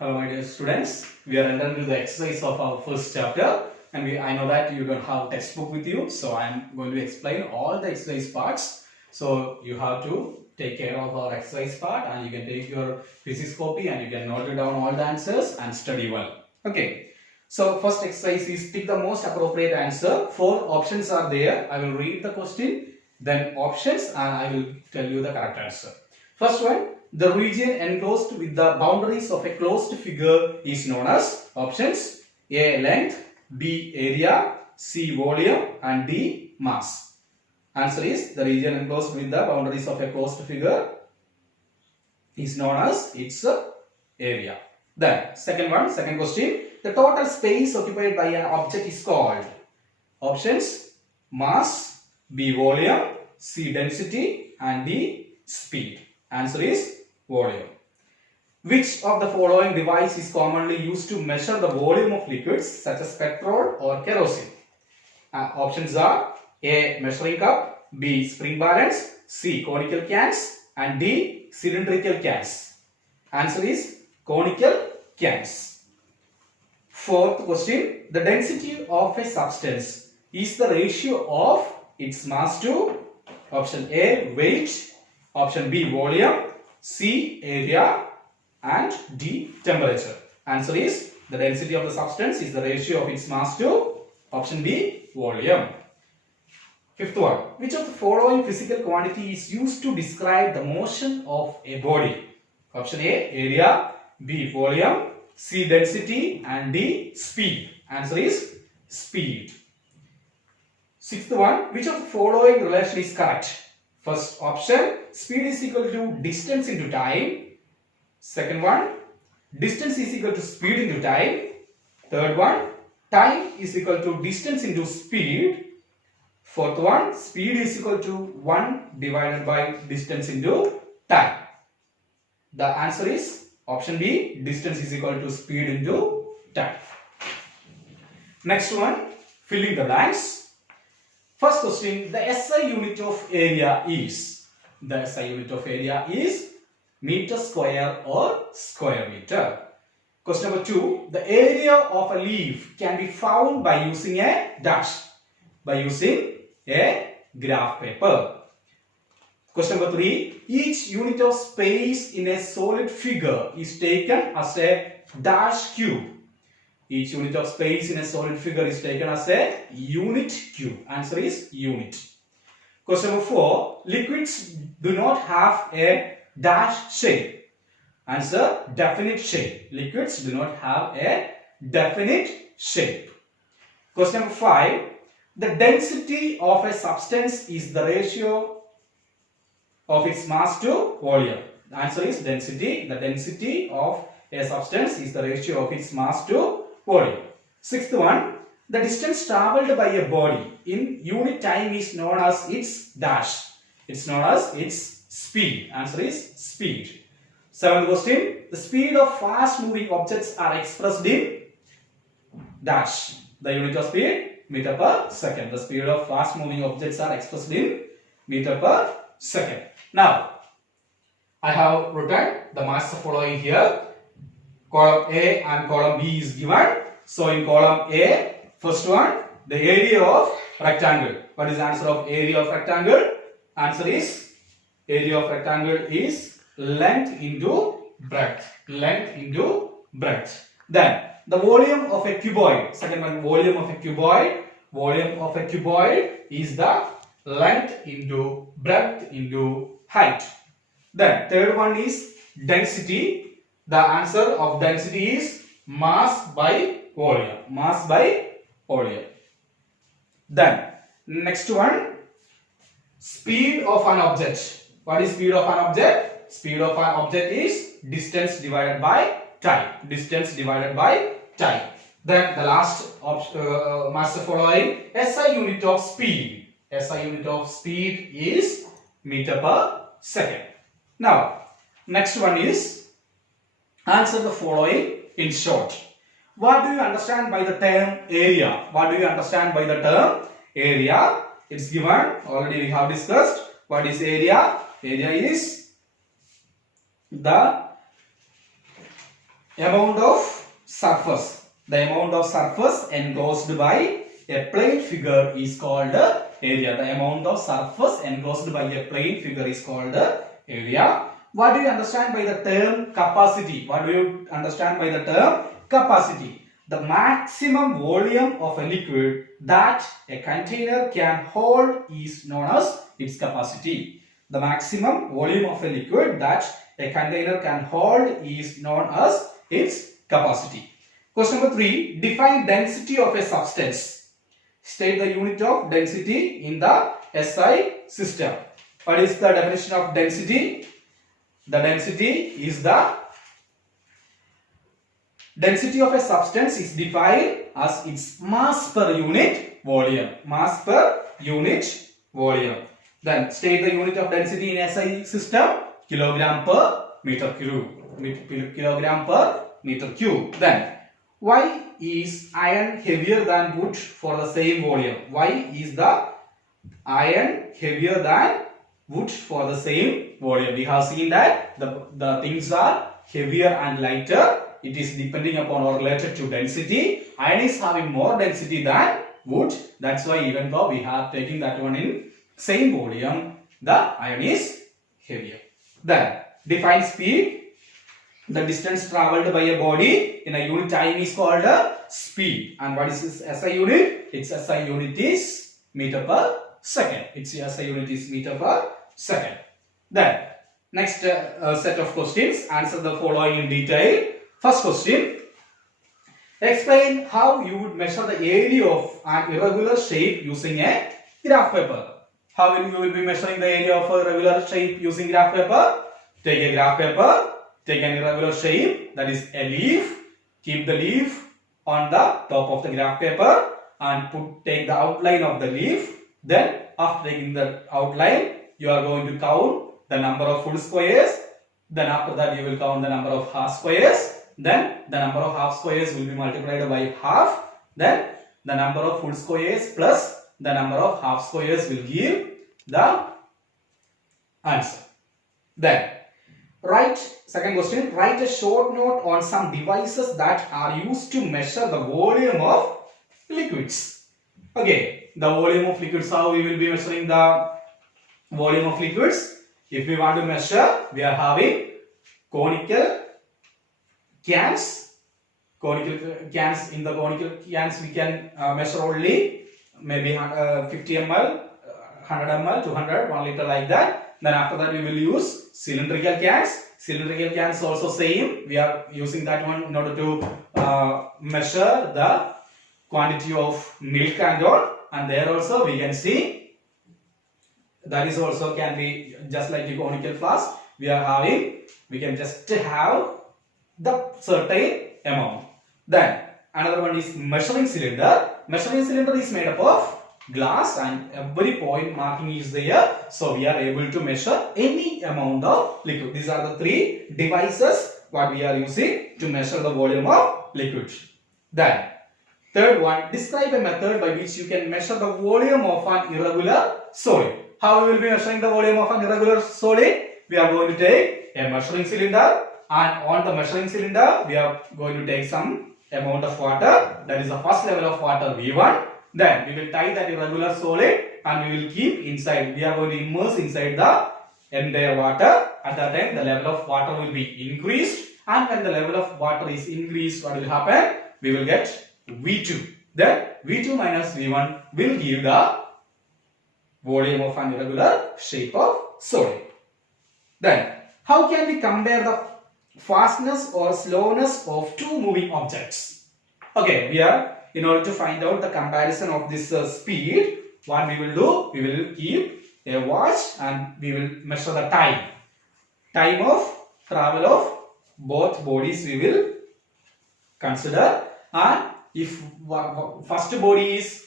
Hello my dear students, we are entering the exercise of our first chapter and I know that you don't have textbook with you, so I am going to explain all the exercise parts. So you have to take care of our exercise part and you can take your physics copy and you can note down all the answers and study well. Okay, so first exercise is pick the most appropriate answer. 4 options are there. I will read the question, then options, and I will tell you the correct answer. First one. The region enclosed with the boundaries of a closed figure is known as options A. Length, B. Area, C. Volume and D. Mass. Answer is the region enclosed with the boundaries of a closed figure is known as its area. Then second question. The total space occupied by an object is called options mass, B. Volume, C. Density and D. Speed. Answer is volume. Which of the following device is commonly used to measure the volume of liquids such as petrol or kerosene? Options are A. Measuring cup, B. Spring balance, C. Conical cans and D. Cylindrical cans. Answer is conical cans. Fourth question. The density of a substance is the ratio of its mass to option A. Weight, option B. Volume, C. Area and D. Temperature. Answer is the density of the substance is the ratio of its mass to option B. Volume. Fifth one. Which of the following physical quantity is used to describe the motion of a body? Option A. Area, B. Volume, C. Density and D. Speed. Answer is speed. Sixth one. Which of the following relation is correct? First option, speed is equal to distance into time. Second one, distance is equal to speed into time. Third one, time is equal to distance into speed. Fourth one, speed is equal to 1 divided by distance into time. The answer is option B, distance is equal to speed into time. Next one, filling the blanks. First question, the SI unit of area is? The SI unit of area is meter square or square meter. Question number 2, the area of a leaf can be found by using a dash, by using a graph paper. Question number 3, each unit of space in a solid figure is taken as a dash cube. Each unit of space in a solid figure is taken as a unit cube. Answer is unit. Question number 4. Liquids do not have a dash shape. Answer definite shape. Liquids do not have a definite shape. Question number 5. The density of a substance is the ratio of its mass to volume. The answer is density. The density of a substance is the ratio of its mass to volume. Sixth one, the distance travelled by a body in unit time is known as its dash. It's known as its speed. Answer is speed. Seventh question, the speed of fast moving objects are expressed in dash. The unit of speed, meter per second. The speed of fast moving objects are expressed in meter per second. Now, I have written the mass following here. Column A and column B is given. So in column A, first one, the area of rectangle. What is the answer of area of rectangle? Answer is area of rectangle is length into breadth. Length into breadth. Then the volume of a cuboid. Second one, volume of a cuboid. Volume of a cuboid is the length into breadth into height. Then third one is density. The answer of density is mass by volume. Mass by volume. Then next one, speed of an object. What is speed of an object? Speed of an object is distance divided by time. Distance divided by time. Then the last mass following, SI unit of speed. SI unit of speed is meter per second. Now next one is answer the following in short. What do you understand by the term area? What do you understand by the term area? It's given. Already we have discussed. What is area? Area is the amount of surface. The amount of surface enclosed by a plane figure is called the area. The amount of surface enclosed by a plane figure is called the area. What do you understand by the term capacity? What do you understand by the term capacity? The maximum volume of a liquid that a container can hold is known as its capacity. The maximum volume of a liquid that a container can hold is known as its capacity. Question number 3. Define density of a substance. State the unit of density in the SI system. What is the definition of density? The density of a substance is defined as its mass per unit volume. Mass per unit volume. Then state the unit of density in SI system. Kilogram per meter cube. Kilogram per meter cube. Then why is iron heavier than wood for the same volume? Why is the iron heavier than wood for the same volume? We have seen that the things are heavier and lighter. It is depending upon or related to density. Iron is having more density than wood. That's why even though we have taken that one in same volume, the iron is heavier. Then define speed. The distance travelled by a body in a unit time is called speed. And what is this SI unit? Its SI unit is meter per second. Its SI unit is meter per second. Then next set of questions. Answer the following in detail. First question. Explain how you would measure the area of an irregular shape using a graph paper. How you will be measuring the area of a irregular shape using graph paper? Take a graph paper. Take an irregular shape, that is a leaf. Keep the leaf on the top of the graph paper and take the outline of the leaf. Then after taking the outline, you are going to count the number of full squares. Then after that you will count the number of half squares. Then the number of half squares will be multiplied by half. Then the number of full squares plus the number of half squares will give the answer. Then second question, write a short note on some devices that are used to measure the volume of liquids. Okay, the volume of liquids, how we will be measuring the volume of liquids? If we want to measure, we are having conical cans. In the conical cans we can measure only maybe 50 ml, 100 ml, 200, 1 liter like that. Then after that we will use cylindrical cans. Cylindrical cans also same. We are using that one in order to measure the quantity of milk and all. And there also we can see that is also can be just like the conical flask. We can just have the certain amount. Then another one is measuring cylinder. Measuring cylinder is made up of glass and every point marking is there, so we are able to measure any amount of liquid. These are the 3 devices what we are using to measure the volume of liquid. Then third one, describe a method by which you can measure the volume of an irregular solid. How we will be measuring the volume of an irregular solid? We are going to take a measuring cylinder, and on the measuring cylinder we are going to take some amount of water. That is the first level of water V1. Then we will tie that irregular solid and we will keep inside. We are going to immerse inside the entire water. At that time the level of water will be increased, and when the level of water is increased, what will happen? We will get V2. Then V2 minus V1 will give the volume of an irregular shape of solid. Then how can we compare the fastness or slowness of 2 moving objects? Okay, in order to find out the comparison of this speed, what we will do, we will keep a watch and we will measure the time of travel of both bodies we will consider. And if first body is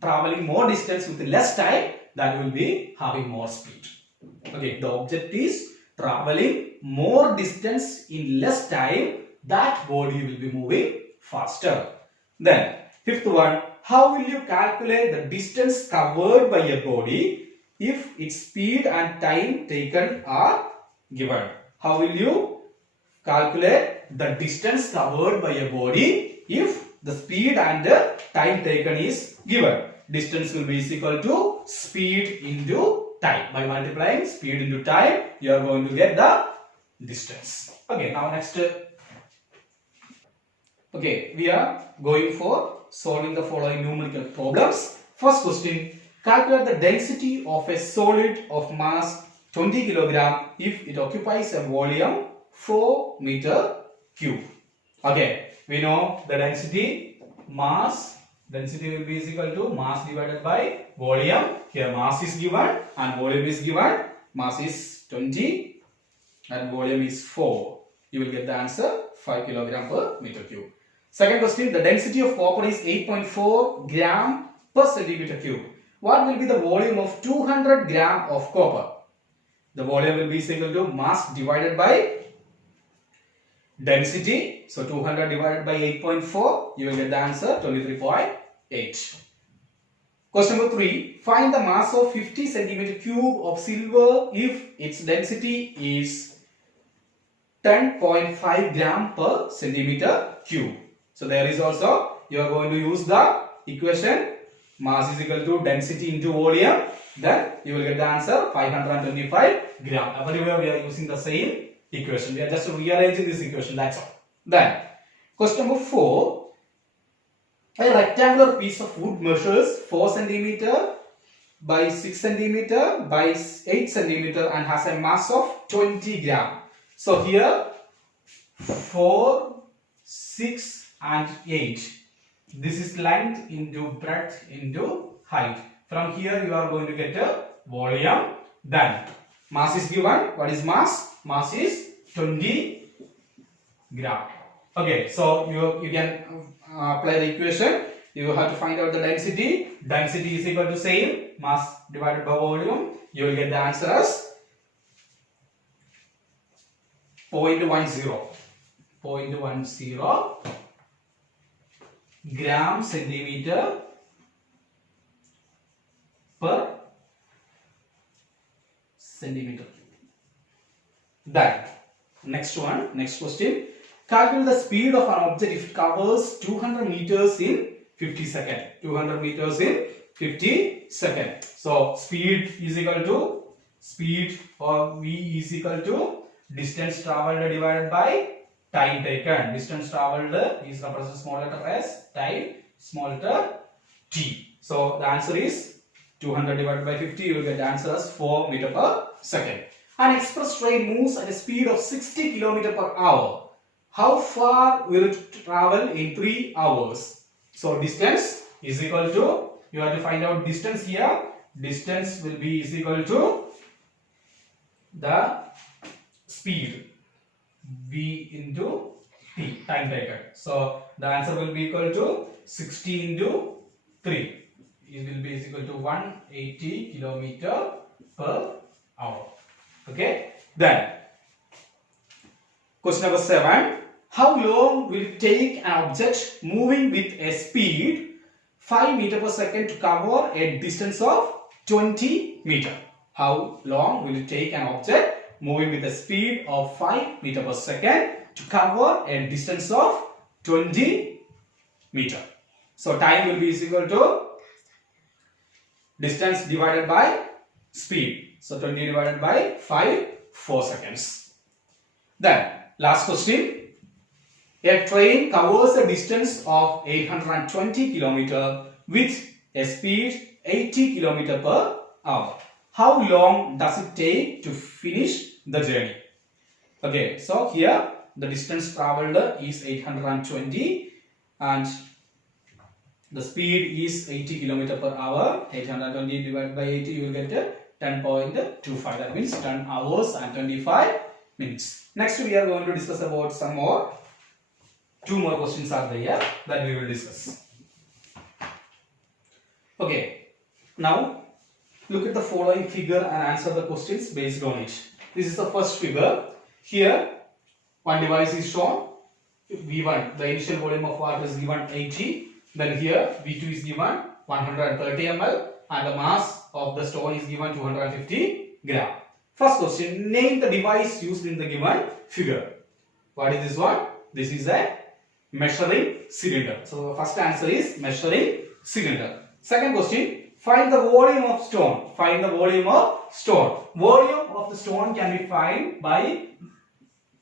traveling more distance with less time, that will be having more speed. Okay, the object is traveling more distance in less time, that body will be moving faster. Then fifth one, how will you calculate the distance covered by a body if its speed and time taken are given? How will you calculate the distance covered by a body if the speed and the time taken is given. Distance will be equal to speed into time. By multiplying speed into time, you are going to get the distance. Okay, now next. Okay, we are going for solving the following numerical problems. First question, calculate the density of a solid of mass 20 kilogram if it occupies a volume 4 meter cube. Okay, we know the density, mass, density will be equal to mass divided by volume. Here mass is given and volume is given. Mass is 20 and volume is 4. You will get the answer 5 kilogram per meter cube. Second question, the density of copper is 8.4 gram per centimeter cube. What will be the volume of 200 gram of copper? The volume will be equal to mass divided by density. So 200 divided by 8.4, you will get the answer 23.8. Question number 3, find the mass of 50 centimeter cube of silver if its density is 10.5 gram per centimeter cube. So there is also, you are going to use the equation mass is equal to density into volume. Then you will get the answer 525 gram. Everywhere we are using the same equation. We are just rearranging this equation, that's all. Then question number 4, a rectangular piece of wood measures 4 centimeter by 6 centimeter by 8 centimeter and has a mass of 20 gram. So here 4, 6 and 8. This is length into breadth into height. From here you are going to get a volume. Then mass is given. What is mass? Mass is 20 gram. Okay, so you can apply the equation. You have to find out the density. Density is equal to same mass divided by volume. You will get the answer as 0.10 gram centimeter per centimeter. Then next question, calculate the speed of an object if it covers 200 meters in 50 seconds. 200 meters in 50 seconds. So speed is equal to speed, or v is equal to distance traveled divided by time taken. Distance traveled is represented small letter s, time small letter t. So the answer is 200 divided by 50. You will get the answer as 4 meter per second. An express train moves at a speed of 60 km per hour. How far will it travel in 3 hours? So distance is equal to, you have to find out distance here. Distance will be is equal to the speed v into t, time taken. So the answer will be equal to 60 into 3. It will be equal to 180 kilometer per hour. Okay. Then question number 7. How long will it take an object moving with a speed 5 meter per second to cover a distance of 20 meter? How long will it take an object moving with a speed of 5 meter per second to cover a distance of 20 meter? So time will be equal to distance divided by speed. So 20 divided by 5, 4 seconds. Then last question. A train covers a distance of 820 km with a speed 80 km per hour. How long does it take to finish the journey? Okay, so here the distance traveled is 820 and the speed is 80 km per hour. 820 divided by 80, you will get 10.25. That means 10 hours and 25 minutes. Next we are going to discuss about some more. 2 more questions are there that we will discuss. Okay, now look at the following figure and answer the questions based on it. This is the first figure. Here one device is shown. V1, the initial volume of water is given 80. Then here V2 is given 130 ml and the mass of the stone is given 250 gram. First question, name the device used in the given figure. What is this one? This is a measuring cylinder. So the first answer is measuring cylinder. Second question, find the volume of stone. Find the volume of stone. Volume of the stone can be found by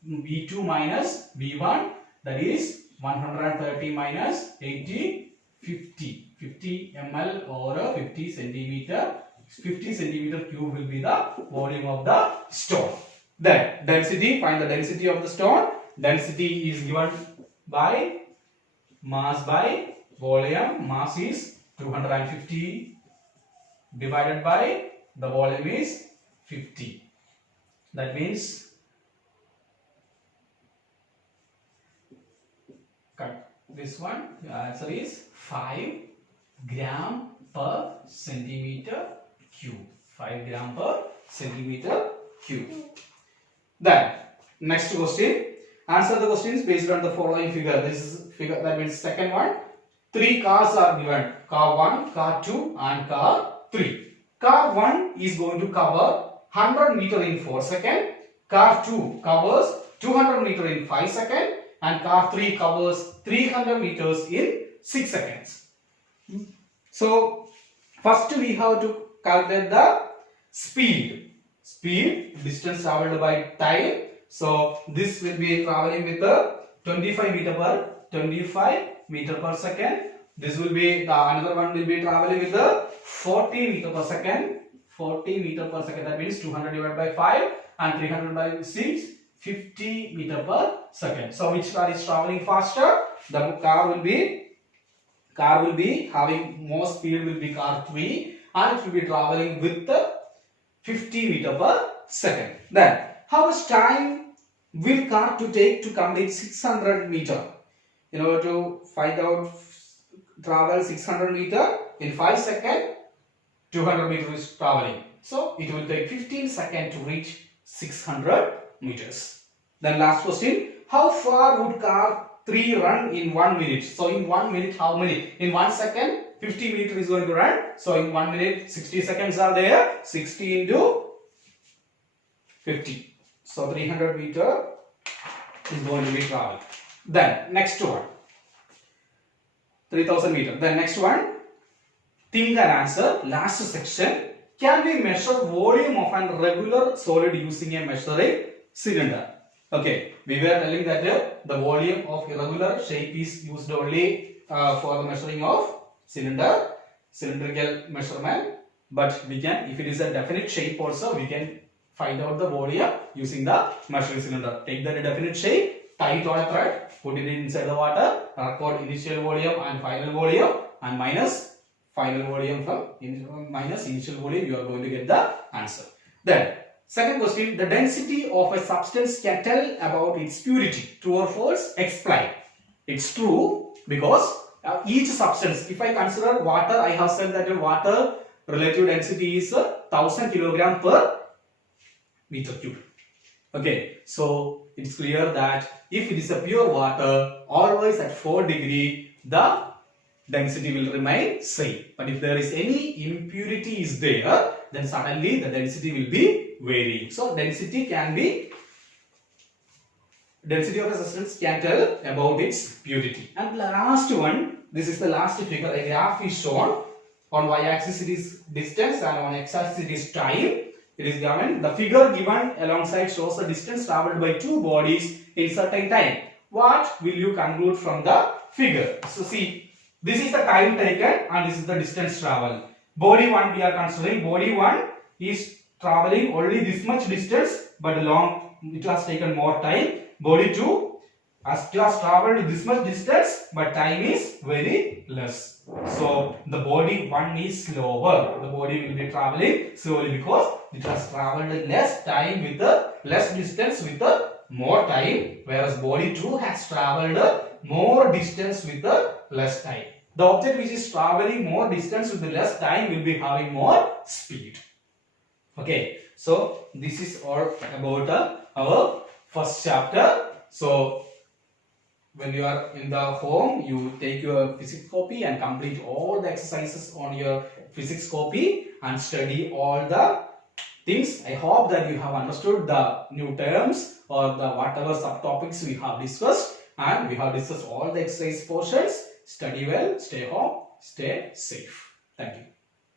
V2 minus V1, that is 130 minus 80, 50. 50 ml or 50 centimeter. 50 centimeter cube will be the volume of the stone. Then density, find the density of the stone. Density is given by mass by volume. Mass is 250 divided by the volume is 50. That means cut this one. The answer is 5 gram per centimeter cube. 5 gram per centimeter cube. Then next question. Answer the questions based on the following figure. This is figure, that means second one. 3 cars are given. Car 1, car 2 and car 3. Car 1 is going to cover 100 meter in 4 seconds. Car 2 covers 200 meter in 5 seconds. And car 3 covers 300 meters in 6 seconds. So first we have to calculate the speed. Speed, distance traveled by time. So this will be traveling with the 25 meter per second. This will be the another one will be traveling with the 40 meter per second. 40 meter per second. That means 200 divided by 5 and 300 by 6. 50 meter per second. So which car is traveling faster? The car will be having more speed will be car 3 and it will be traveling with the 50 meter per second. Then how much time will car 2 take to complete 600 meter? In order to find out travel 600 meter in 5 seconds, 200 meter is traveling. So it will take 15 seconds to reach 600 meters. Then last question, how far would car 3 run in 1 minute? So in 1 minute how many? In 1 second 50 meter is going to run. So in 1 minute 60 seconds are there. 60 into 50. So 300 meter is going to be traveled. Then next one, 3000 meter. Then next one, think and answer. Last section, can we measure volume of a regular solid using a measuring cylinder? Okay, we were telling that the volume of irregular shape is used only for the measuring of cylindrical measurement. But we can, if it is a definite shape also, we can find out the volume using the measuring cylinder. Take the definite shape, tie it on a thread, put it inside the water, record initial volume and final volume, and minus final volume from minus initial volume, you are going to get the answer. Then second question, the density of a substance can tell about its purity. True or false? Explain. It's true because each substance, if I consider water, I have said that water relative density is 1000 kilogram per meter cube. Okay, so it's clear that if it is a pure water, always at 4 degree, the density will remain same. But if there is any impurity is there, then suddenly the density will be varying. So density of a substance can tell about its purity. And last one, this is the last figure. A graph is shown. On y-axis it is distance and on x-axis it is time. It is given. The figure given alongside shows the distance traveled by two bodies in certain time. What will you conclude from the figure? So see, this is the time taken and this is the distance traveled. Body 1 we are considering. Body 1 is traveling only this much distance, but it has taken more time. Body 2 has traveled this much distance, but time is very less. So the body 1 is slower. The body will be traveling slowly because it has traveled less time with the less distance with the more time, whereas body 2 has traveled more distance with the less time. The object which is traveling more distance with the less time will be having more speed. Okay, so this is all about our first chapter. So when you are in the home, you take your physics copy and complete all the exercises on your physics copy and study all the things. I hope that you have understood the new terms or the whatever subtopics we have discussed, and we have discussed all the exercise portions. Study well, stay home, stay safe. Thank you.